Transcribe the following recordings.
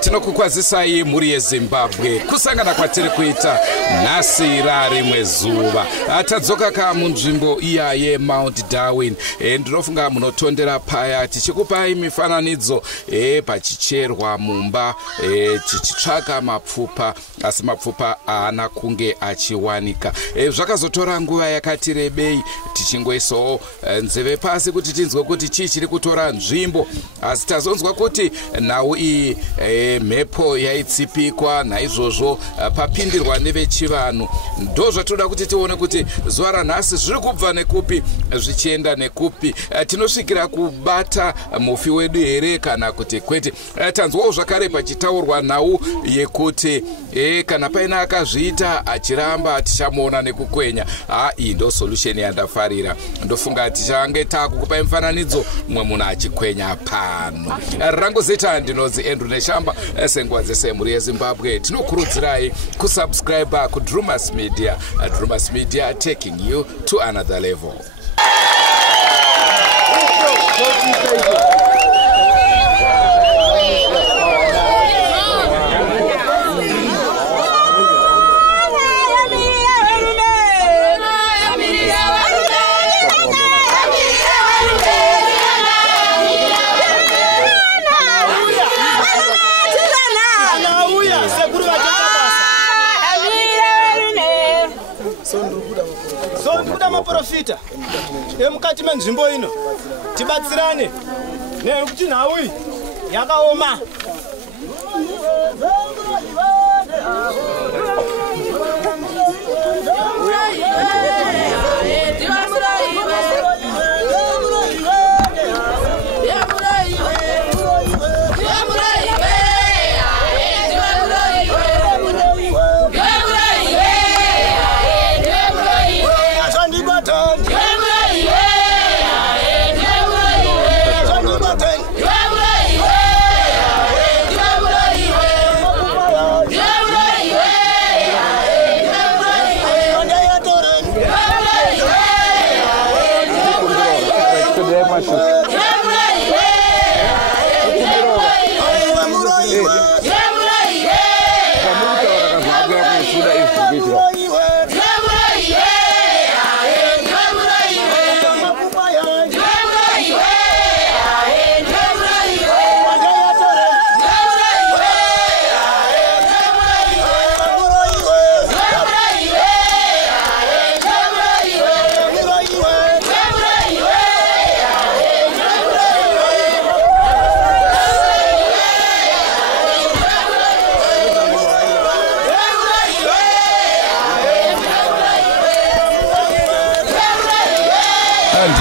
Tinokukwazisai muri yeZimbabwe kusangana kwatiri kuita nhasi rimwe zuva. Tadzoka ka munzvimbo iya yeMount Darwin. Ndinofunga munotondera paya tichikupai mifananidzo pachicherwa mumba tichitsvaka mapfupa, asi mapfupa haana kunge achiwanika. Zvakazotora nguva yakati rebei tichingoisawo nzeve pasi kuti tinzwe kuti chii chiri kutora nzvimbo, asi tazonzwa kuti nhau iyi mhepo yaitsipikwa, naizvozvo papindirwa nevechivanhu. Ndo zvatoda kuti tione kuti zuva ranhasi zviri kubva nekupi zvichienda nekupi. Tinosvikira kubata mufi wedu here kana kuti kwete. Tanzwawo zvakare pachitaurwa nhau yekuti kana paina akazviita achiramba tichamuona nekukwenya. Iyi ndo solution yandafarira. Ndofunga tichange takukupai mufananidzo mumwe munhu achikwenya pano. Rangu zita ndinonzi Andrew Neshamba. Senguva dzese muri yeZimbabwe tinokurudzirai kusubscribe kuDrumas Media. Drumas Media taking you to another level. Profita emukati menzvimbo ino tibatsirane nekuti nhau iyi yakaoma.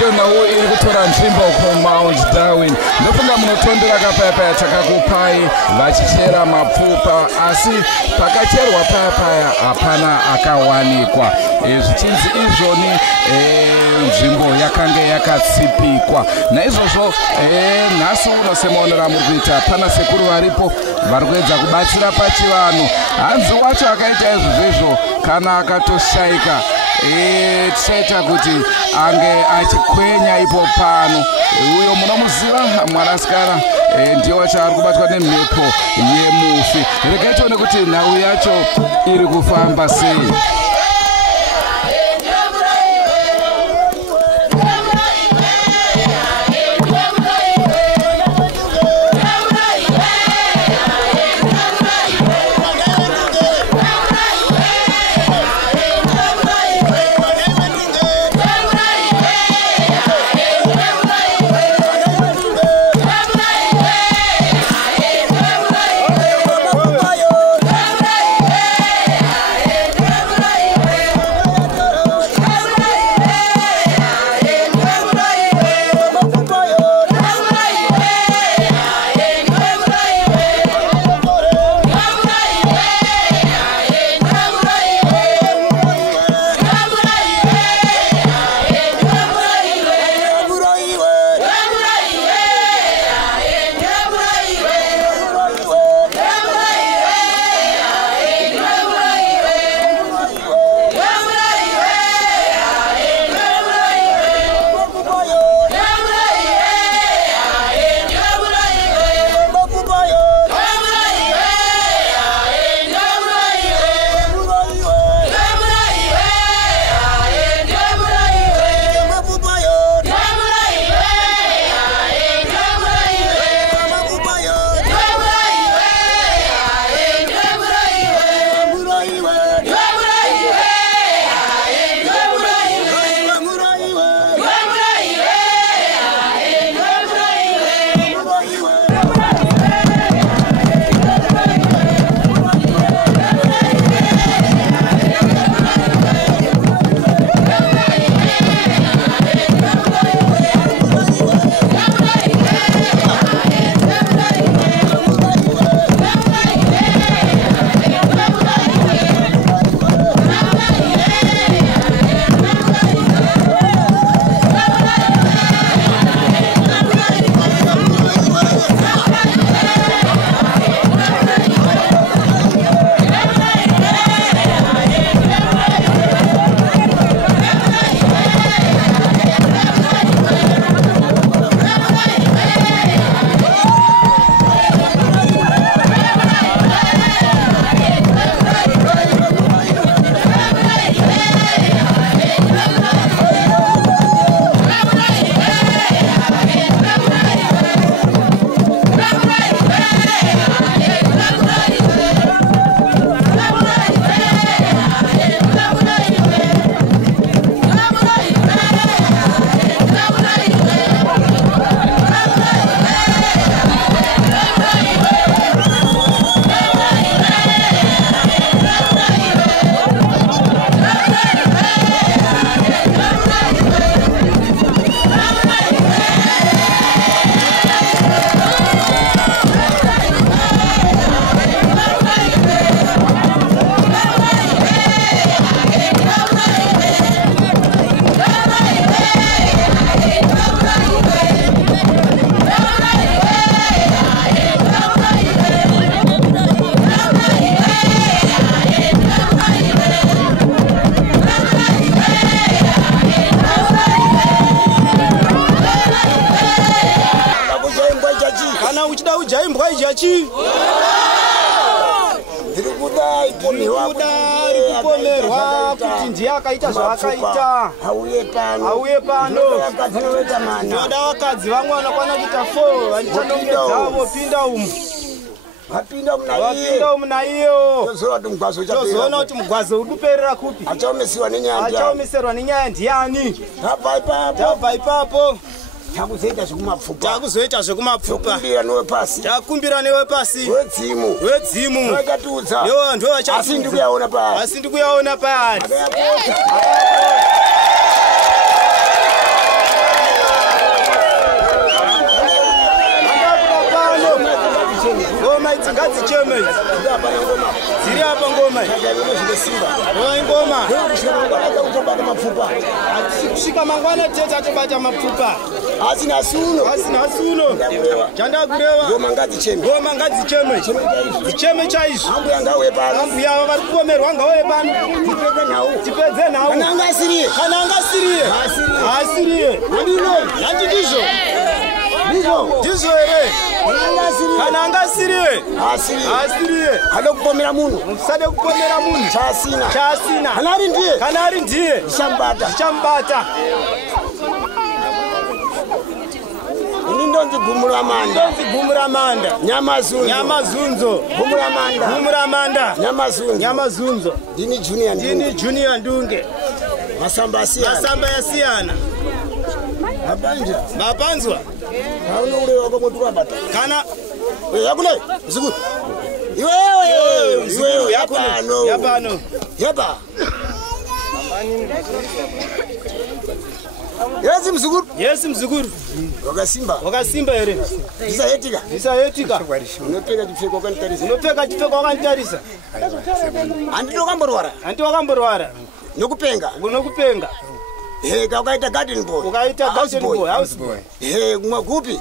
Nhau iri kutora nzvimbo kuMount Darwin. Ndofunga munotondera kapaya takakupai vachichera mapfupa, asi pakacherwa paya hapana akawanikwa. Zvichinzi izvoni nzvimbo yakange yakatsipikwa. Naizvozvo nhasi uno semaonera muri kuita pana sekuru varipo vari kuedza kubatsira pachivanhu. Hanzi wacho akaita izvozvo kana akatoshaika tichaita kuti ange achikwenya ipo pano. Uyo munomuziva mwanasikana ndiye wacho ari kubatwa nemhepo yemufi. Regai tione kuti nhau yacho iri kufamba sei. chi Dirikuda ipomerwa kuti ndiye akaita zvaakaita. Auye pano. Ndoda vakadzi vamwe vanokwana kuita 4 vanichanongedzavo pinda umu. Wapinda muna iyo. Tozoona kuti mugwazo uri kuperera kupi. Achaomeserwa nenyaya ndiani. Tabva ipapo. Takuzoita zvekumapfupa. Takumbira newe pasi. Wedzimu. Asi ndikuyaona pari. Ngoma idzi ngadzicheme idzi. Dziri apa ngoma idzi. Ngoma. Kusvika mangwana tete atobata mapfupa. Asina suno. Chandakureva. Ngoma ngadzicheme. Dzicheme chaizvo. Ambuya ngauye pano. Ambuya vari kupomerwa ngauye pano. Tipedze nhau. Kana angasiriye. Asiriye. Handizvo. Ndizvo here. Kana angasirie. Asiriye. Hade kupomera munhu. Musade kupomera munhu. Chasina. Kana ari ndiye. Chambata. Ini ndonzi Gumuramanda. Nyamazunzo. Gumuramanda. Nyamazunzo. Dini Junior Ndunge. Masamba yasiyana. Mapanzwa. Kana yakune mzukuru. Iwewe yapano. Yaba. Yes mzukuru. Wakasimba here. Zisayetika. Unopeka chipfeko wakantarisa. Andiwakamborwara. Nokupenga. Ukaita garden boy. House boy. Kupi?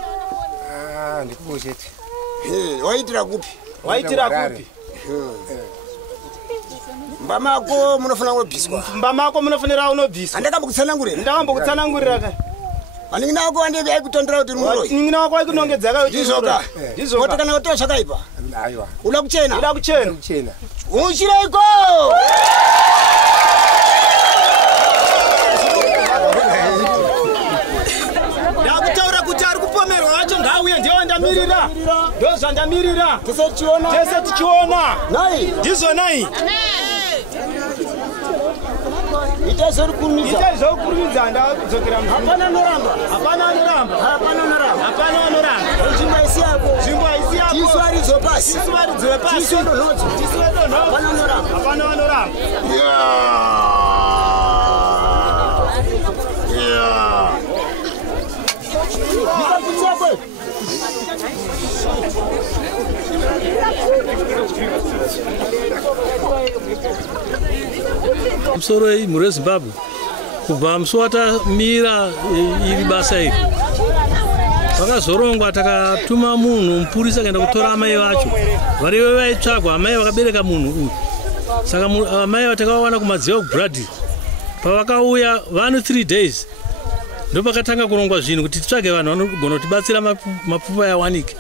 Ndikubusheti. Waitira kupi? Mbamako munofanira unobviswa. Ndakambokutsanangurira kai. Aningina wako ande aikutondera kuti muroi. Ningina wako aikunongedza kai. Ndizoka. Kana kuti zvakaipa. Aiwa. Uda kuchena. Uchiraiko. Ndakutaura kuti ari kupomerwa wacho ngauye ndiyo ndamirira. Ndozvandamirira. Tese tichiona. Nai. Ndizvo nai. Itazokurumidza ndakudzokera mu. Hapana anoramba. Nzvimbo haisi yako. Tisu aridzo pasi. Tisu ndonhodzo. Hapana anoramba. Musoro mhuri weZimbabwe kubva musi watamira iri basa iri vakazorongwa takatuma munhu mupurisa akaenda kutora amai vacho varive vaitsvagwa amai vakabereka munhu uyu saka amai vatakawana kumadziva kuBradley pavakauya vanu 3 days ndopakatanga kurongwa zvinhu kuti titsvage vanhu vanogona kutibatsira mapfupa yawanike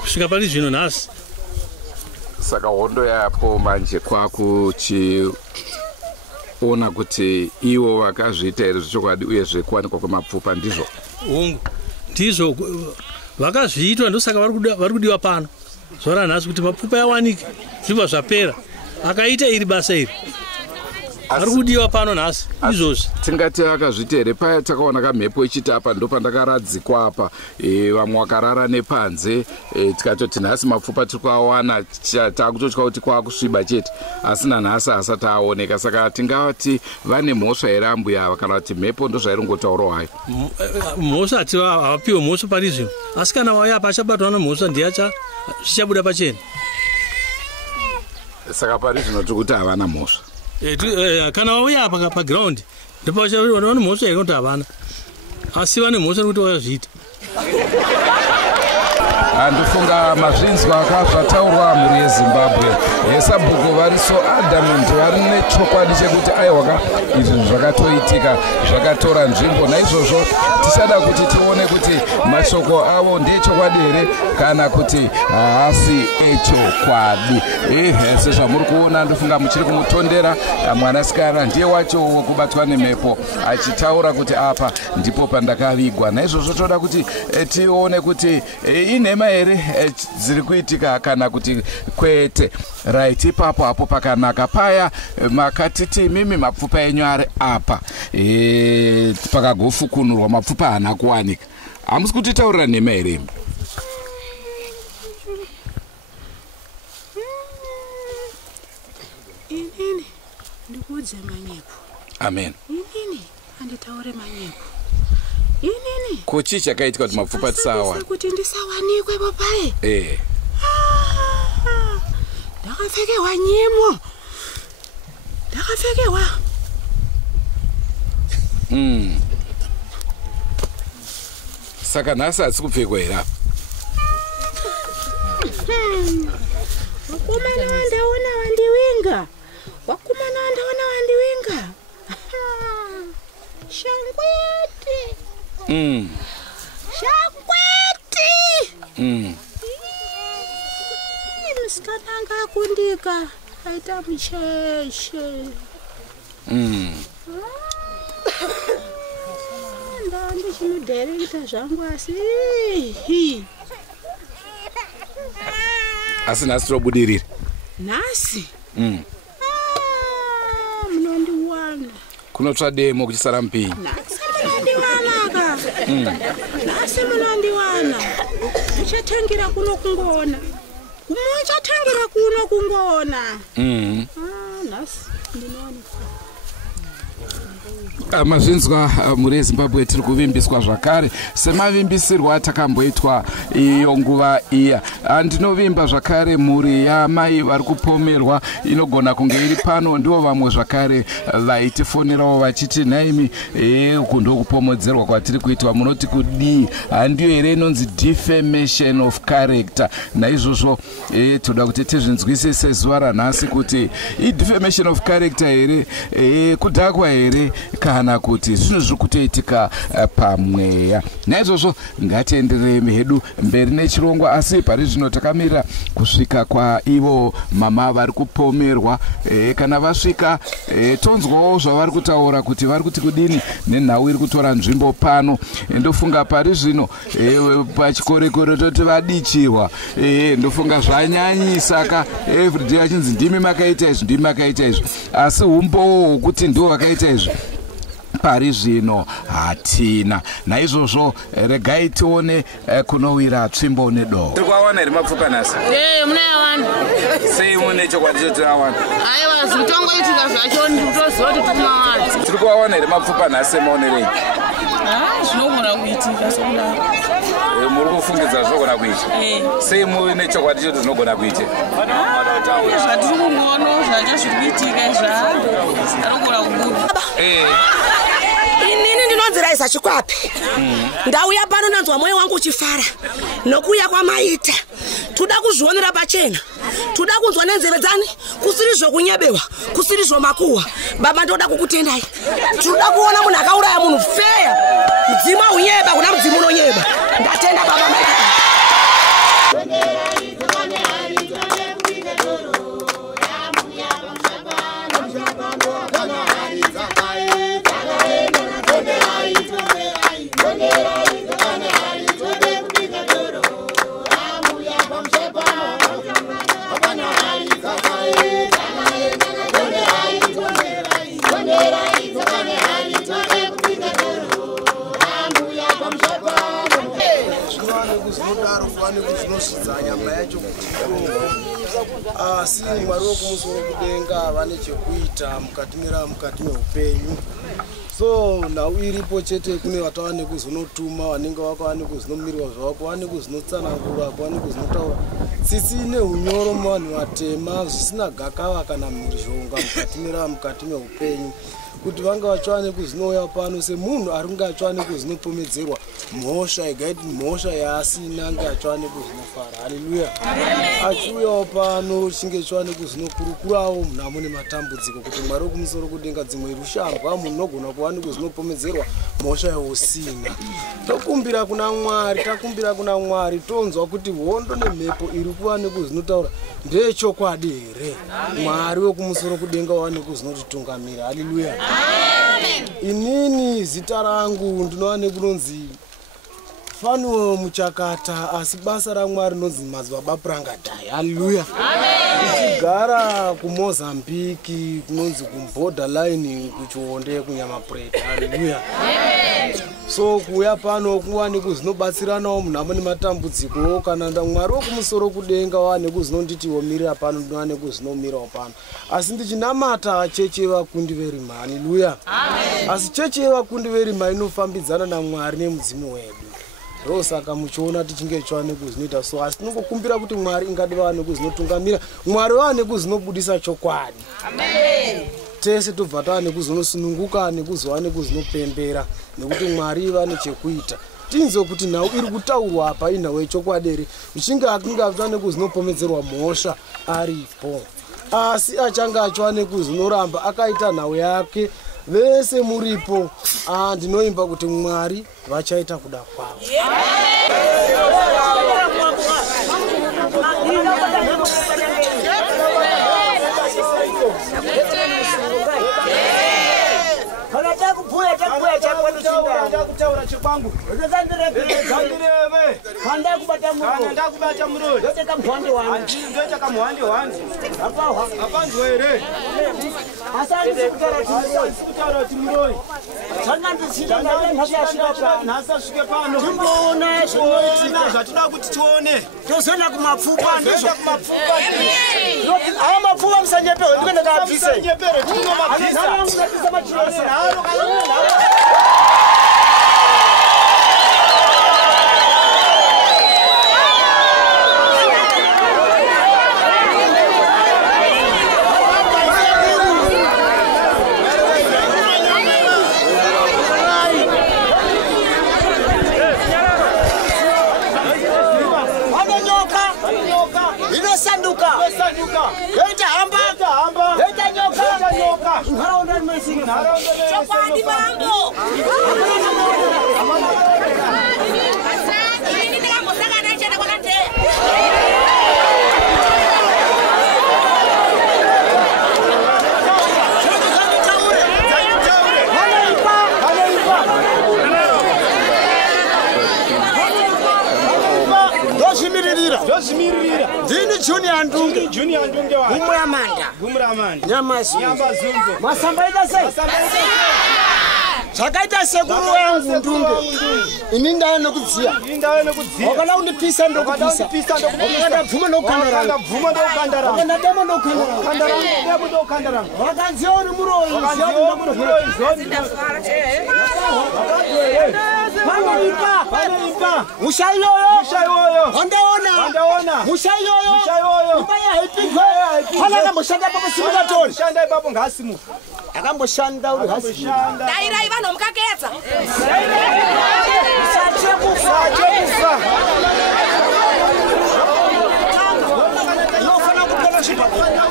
kusvika pari zvino nhasi. Saka hondo yapo manje kwakuchiona kuti ivo vakazviita here zvechokwadi uyezve kuwanikwa kwemapfupa ndizvo ndizvo vakazviitwa ndosaka vari kudiwa pano zvora nhasi kuti mapfupa yawanike zvibva zvapera akaita iri basa iri vari kudiwa pano nhasi izvozvi. Tingati akazviita here paya takaona kamhepo ichitapa ndopandakaradzikwa apa vamwe vakarara nepanze tikatoti nhasi mapfupa tiri kuawana takutotya kuti kwakusviba chete asi nanhasi asati aoneka saka tingati vane mhosva here ambuya ava kana kuti mhepo ndozvairingotaurawo hayo. Mhosva havapiwe mhosva pari zvino asi kana wauya apa achabatwa nemhosva ndiye zvichabuda pachena. Saka pari zvino tiri kuti havana mhosva. Kana wauya apa paground ndopavane mhosva here kuti havana asi vane mhosva nekuti vakazviita. Andofunga mazvinzwa zvataurwa mhuri yeZimbabwe. Sabhuku vari so adamant vari nechokwadi chekuti aiwaka izvi zvakatoitika zvakatora nzvimbo. Naizvozvo tichada kuti tione kuti mashoko avo ndeechokwadi here kana kuti haasi echokwadi. Sezvamuri kuona ndofunga muchiri kumutondera mwanasikana ndiye wacho wokubatwa nemhepo achitaura kuti apa ndipo pandakavigwa. Naizvozvo toda kuti tione kuti inhema here dziri kuitika kana kuti kwete. Right, ipapo apo pakanaka paya makatiti mimi mapfupa enyu ari apa pakagofukunurwa mapfupa haana kuwanika. Hamusi kutitaurira nhema here? Inini ndikuudze manyepo. Amen. Inini handitaure manyepo. Inini ko chii chakaitwa kuti mapfupa tisawa kuti ndisawanikwe papaye. Ndakapfekewa nyimo. Ndakapfekewa. Saka nhasi hatisi kupfekwa here apa? Wakomana wandaona wandiwinga. Wakomana wandaona wandiwinga. Shangweti. Shangweti. Musikana akakundika aita musheshe. Ndichinodirekta zvangu asi nhasi tobudirira. Nhasi munondiwana. Kunotsva demo kuchisara mupinyi. Nhasi munondiwana nhasi munondiwana. Muchatangira kuno kungoona. Muchatangira kuno kungoona. Nhasi ndinowanikwa. Mazvinzwa mhuri yeZimbabwe tiri kuvimbiswa zvakare semavimbisirwa takamboitwa iyo nguva iya. Ndinovimba zvakare mhuri yamai vari kupomerwa inogona kunge iri pano. Ndivo vamwe zvakare vaitifonerawo vachiti naimi uku ndokupomodzerwa kwatiri kuitwa munoti kudii. Handiyo here inonzi defamation of character. Naizvozvo toda kuti tizvinzwisise zuva ranhasi kuti i-defamation of character here kudhakwa here kana kuti zvinhu zviri kutoitika pamweya. Naizvozvo ngatienderere hedu mberi nechirongwa, asi pari zvino takamirira kusvika kwa ivo mama vari kupomerwa. Kana vasvika tonzwawo zvavari kutaura kuti vari kuti kudini nenhau iri kutora nzvimbo pano. Ndofunga pari zvino pachikorekore toti vadichirwa. Ndofunga zvanyanyisa ka everyday achinzi ndimi makaita izvi ndimi makaita izvi, asi umbowo hwokuti ndivo vakaita izvi pari zvino hatina. Naizvozvo regai tione kunowira tsvimbo nedovo. Tiri kuawana here mapfupa nhasi? Munayawana. Sei mune chokwadi choti awana? Aiwa zvitongoitika zvacho ndikutoziva kuti timawana. Tiri kuawana here mapfupa nhasi maonerei? Zvinogona kuitika sokudaro. Muri kufungidza zvinogona kuitika? Sei mune chokwadi choti zvinogona kuitika? Zvatiri kungoona zvacho zviri kuitika zvanogona kubuda. Inini ndinonziraisa chikwapi. Ndauya pano nanzwa mwoyo wangu uchifara nokuya kwamaita. Tuda kuzvionera pachena. Tuda kunzwa nenzeve dzani kusiri zvokunyebewa, kusiri zvomakuwa. Baba ndoda kukutendai. Tuda kuona munhu akauraya munhu feya. Mudzimu unyeba kuna mudzimu unonyeba. Ndatenda baba maita. Asi Mwari wokumusoro kudenga vane chekuita mukati meupenyu. So nhau iripo chete kune vatava nekuzonotuma vanenge vakava nekuzinomirirwa zvavo, vane kuzonotsanangura, vane kuzonotaura tsitsi neunyoro muvanhu vatema zvisina gakava kana mhirizhonga mukati meupenyu. kuti vanga vatsvane kuzinouya pano semunhu ari kunge atsvane kuzinopomedzerwa mhosva igaiti mhosva yaasina ange atsvane kuzinofara. Haleluya. Achiuyawo pano chinge tsvane kuzinokurukurawo munhu amune matambudziko kuti Mwari wekumusoro kudenga dzimwe rushambwa munhu unogona kuva nekuzinopomedzerwa mhosva yausina. Tokumbira kuna Mwari tonzwa kuti hondo nemhepo iri kuva nekuzinotaura ndechokwadi here. Mwari wekumusoro kudenga wava nekuzinotitungamira. Haleluya. Inini zita rangu ndinova nekunonzi Fanuel Muchakata, asi basa raMwari rinonzi Madzibaba Prangadai. Haleluya. Tichigara kuMozambique kunonzi kuborderline kuchionde kuNyamapreta. Haleluya. So kuya pano kuva nekuzinobatsiranawo munhu amune matambudziko kana Mwari wekumusoro kudenga wava nekuzinonditiwo mirira pano ndinova nekuzinomirawo pano. Asi ndichinamata chechi yevakundi verima. Haleluya. Asi chechi yevakundi verima inofambidzana naMwari nemudzimu wedu. Saka muchiona tichinge tsvane kuzinoita so asi tinongokumbira kuti Mwari ingadi vava nekuzinotungamira. Mwari vava nekuzinobudisa chokwadi. Amen. Tese tobva tava nekuzonosununguka nekuzova nekuzinopembera nekuti Mwari vane chekuita. Tinzwe kuti nhau iri kutaurwa apa inhau yechokwadi here. Uchinge akunge atsva nekuzinopomedzerwa mhosva aripo. Asi achange atsva nekuzinoramba akaita nhau yake. Vese muripo ndinoimba kuti Mwari vachaita kuda kwavo. Kutaura chekwangu ndakubata muroi ndoita kamuhande apanzwa here asati kutaura kuti muroi nhasi asvike pano timboona zvatinoda kuti tione tozoenda kumapfupa ava mapfupa musanyeperwe ndiko ndakabvisei Ndini Junior Ndunge wa Gumuramanda Nyamasu Masambaita sei Zvakaita sekuru wangu Ndunge ini ndaye nokudziya wakada undipisa ndokupisa wakada bvuma ndokukandara wakada demo ndokukandara wakanziwa uri muroyi Panoipa musha iyoyo wandaona musha iyoyo imba yaipigwe panakamboshanda papo simukatori shanda ipapo ngasimu akamboshanda uri hasi dairai vanhu mukaketsa sachemufa nofana kupona chibhakera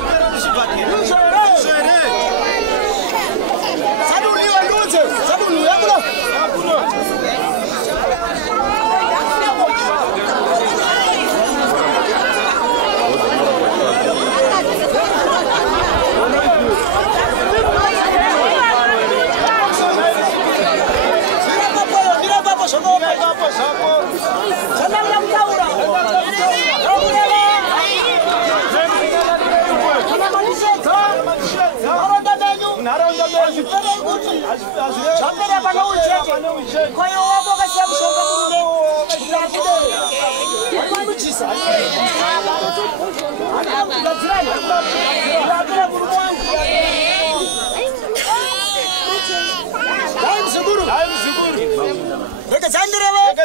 saduliwa ndudze sadulu yakulo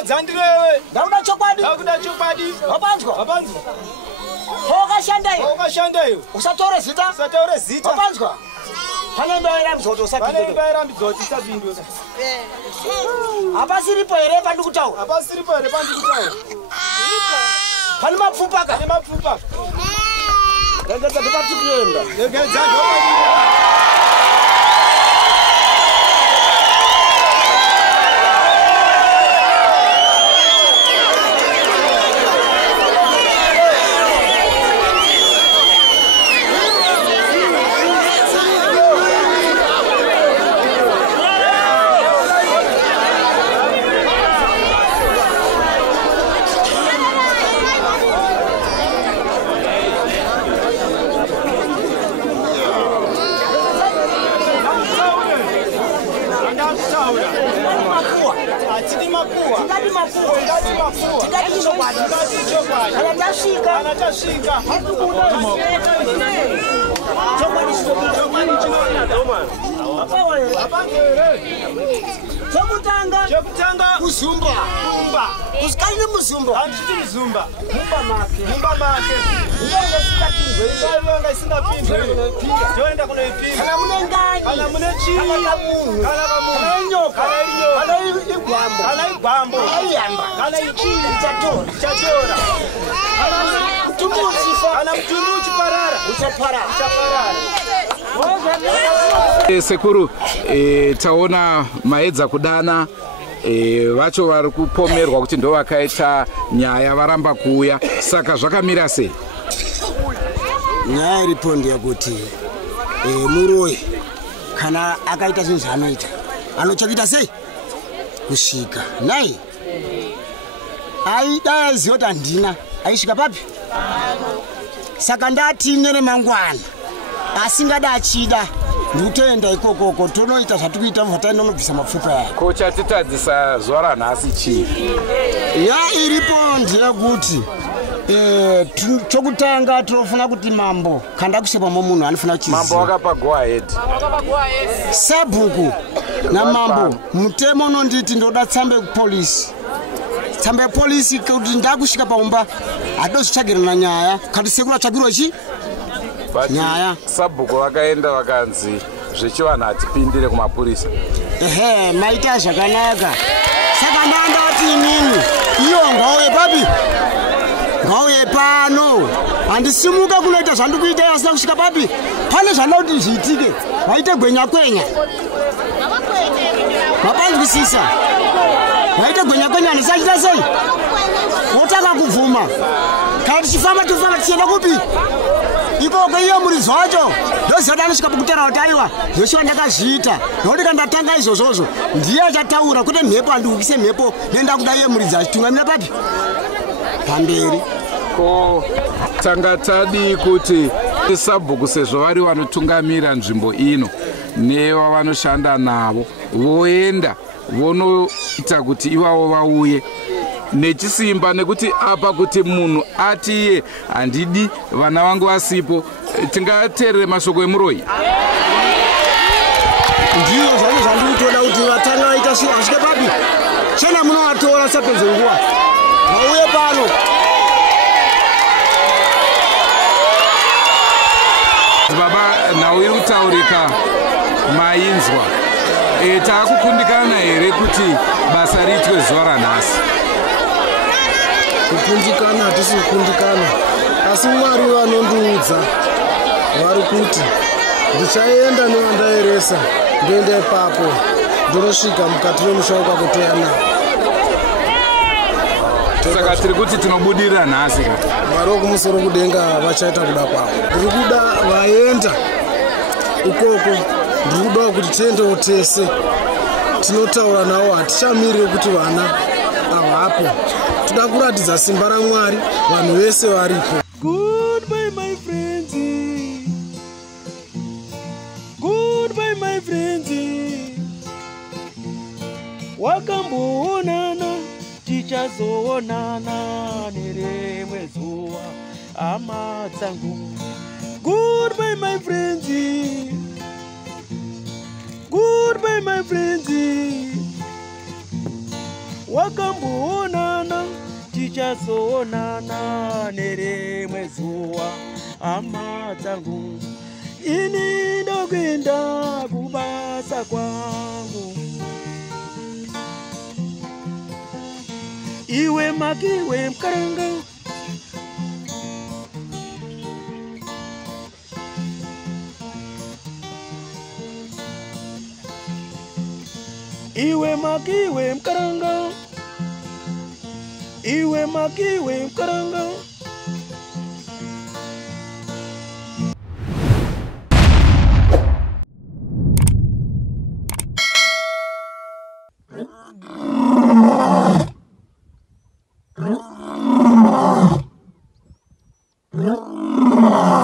Zandirewe ndakuda chokwadi wapanzwa wakashandayo usataure zita wapanzwa Pane mbaira mzoto sabinde. Pane mbaira mzoto sabinde. Apa siripo here pandikutaura. Apa siripo here pandikutaura. Pane mapfupa ka. Pane mapfupa. Regedza ndopatukuenda. Regedza ndopatukuenda. Chokutanga kuzumba. Kusikali muzumba. Anditi muzumba. Mumba make. Ndanga isingapindwe. Joenda kunoipinga. Kana mune ngani. Kana mune chii. Kana kamunhu. Kana nyoka. Kana igwambo. Kana igwambo. Kana ichii. Ichatora. Mtumbu uchifa. Kana mtumbu uchiparara. Uchaparara. Sekuru, taona maedza kudana vacho vari kupomerwa kuti ndo vakaita nyaya varamba kuuya, saka zvakamira sei? Nyaya iripo ndeyekuti muroyi kana akaita zvinhu zvaanoita anochakuita sei kusvika nai aida aiziva kuti handina aisvika papi, saka ndati nere mangwana asingada achida ndikutoenda ikokoko tonoita zvatikuita muvataenda unobvisa mapfupa yayo. Ko chatitadzisa zuva ranhasi chii? Ya iripo ndeyekuti chokutanga tinofuna kuti mambo kanda kusepamo munhu anofuna kuchiziva. Mambo wakapa go ahead. Sabhuku namambo mutemo unonditi ndoda tsambe kupolisi. Tsambe yepolisi kuti ndakusvika paumba hadozichagirana nyaya kati sekuru atsvagirwa chi nyaya. Sabhuku vakaenda vakanzi zvechivanhu hatipindire kumapurisa. Ehe, maita zvakanaka. Saka ndandati inini iyo ngauye papi, ngauye pano. Handisimuka kunoita zvandikuita asina kusvika papi. Pane zvanda kuti zviitike vaite gwenya kwenya. Mapanzwisisa vaite gwenya kwenya ndisachita sei wotaka kubvuma kana tichifamba tofamba tichienda kupi ikoko iye muridzo wacho ndoziva anosvika pakutaura kuti aiwa zveshe vandakazviita nokuti kana ndatanga izvozvozvo ndiye achataura kuti mhepo handikukise mhepo nenda kuda iye muridzi achitungamira papi pamberi. Ko tanga tadi kuti Sabhuku sezvo vari vanotungamira nzvimbo ino nevavanoshanda navo voenda vonoita kuti ivavo vauye nechisimba, nekuti apa kuti munhu ati iye handidi vana vangu vasipo, tingateerere mashoko emuroyi. Ndiyo zvangu zvandikutoda kuti vatanga vaita asvike papi chena munovatora sapedze nguva vauye pano. Baba, nhau iri kutaurika mainzwa. Taakukundikana here kuti basa riitwe zuva ranhasi? Kukundikana hatisi kukundikana, asi Mwari vanondiudza vari kuti ndichaenda nevandaeresa ndoenda ipapo ndonosvika mukati memusha wakakutoya navo. Saka tiri kuti tinobudirira nhasi ka Mwari wokumusoro kudenga vachaita kuda kwavo. Ndiri kuda vaenda ikoko, ndiri kuda kuti tiendewo tese tinotaura navo, hatichamiri kuti vana avapo. Toda kuratidza simba raMwari vanhu vese varipo. Goodbye my friends, goodbye my friends, wakamboonana tichazoonana nerimwe zuva hama dzangu. Goodbye my friends, goodbye my friends, wakamboonana tichazoonana nerimwe zuva hama dzangu. Ini ndokuenda iwe maki iwe mkaranga iwe maki iwe mkaranga iwe maki iwe mkaranga No.